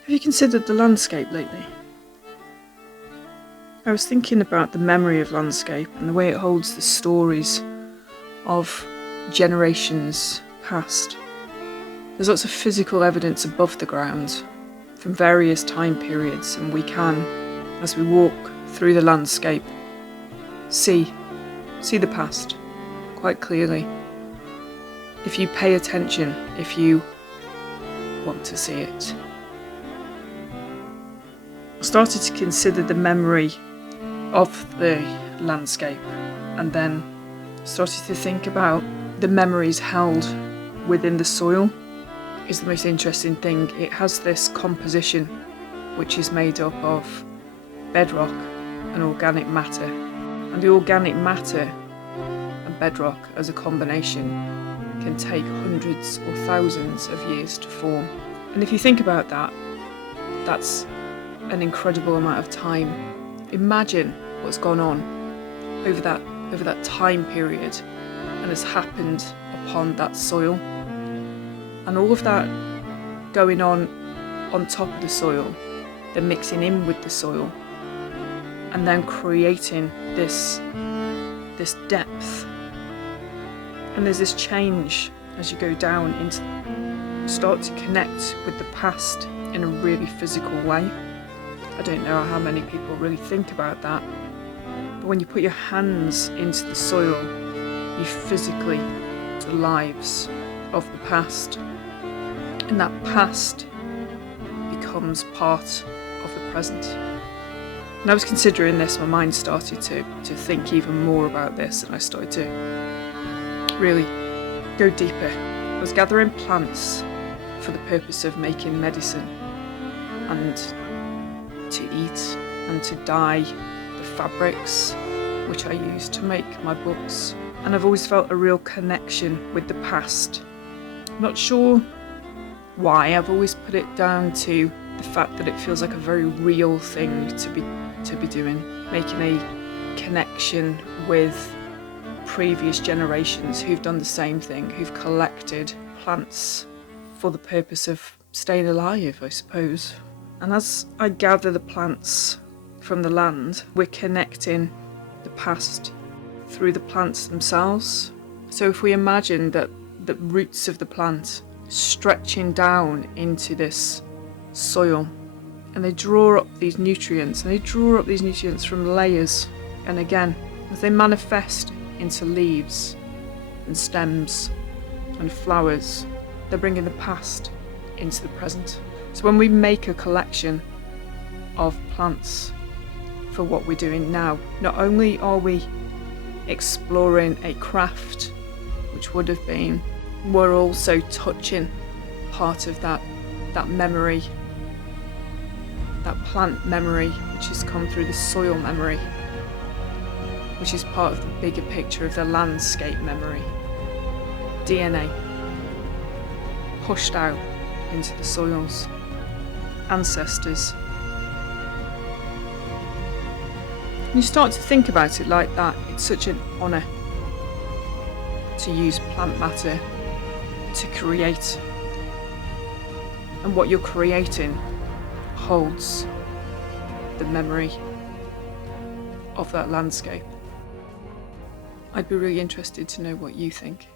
Have you considered the landscape lately? I was thinking about the memory of landscape and the way it holds the stories of generations past. There's lots of physical evidence above the ground from various time periods, and we can, as we walk through the landscape, see the past quite clearly. If you pay attention, if you want to see it. I started to consider the memory of the landscape, and then started to think about the memories held within the soil. Is the most interesting thing. It has this composition which is made up of bedrock and organic matter, and the organic matter and bedrock as a combination can take hundreds or thousands of years to form. And if you think about that, that's an incredible amount of time. Imagine what's gone on over that time period and has happened upon that soil, and all of that going on top of the soil, then mixing in with the soil, and then creating this depth. And there's this change as you go down into, start to connect with the past in a really physical way. I don't know how many people really think about that, but when you put your hands into the soil, you physically the lives of the past, and that past becomes part of the present. And I was considering this, my mind started to think even more about this, and I started to really go deeper. I was gathering plants for the purpose of making medicine and to eat and to dye the fabrics which I use to make my books. And I've always felt a real connection with the past. I'm not sure why. I've always put it down to the fact that it feels like a very real thing to be doing, making a connection with previous generations who've done the same thing, who've collected plants for the purpose of staying alive, I suppose. And as I gather the plants from the land, we're connecting the past through the plants themselves. So if we imagine that the roots of the plant stretching down into this soil, and they draw up these nutrients, from layers, and again, as they manifest into leaves and stems and flowers, they're bringing the past into the present. So when we make a collection of plants for what we're doing now, not only are we exploring a craft which would have been, we're also touching part of that memory, that plant memory which has come through the soil memory, which is part of the bigger picture of the landscape memory. DNA pushed out into the soils. Ancestors. When you start to think about it like that, it's such an honour to use plant matter to create. And what you're creating holds the memory of that landscape. I'd be really interested to know what you think.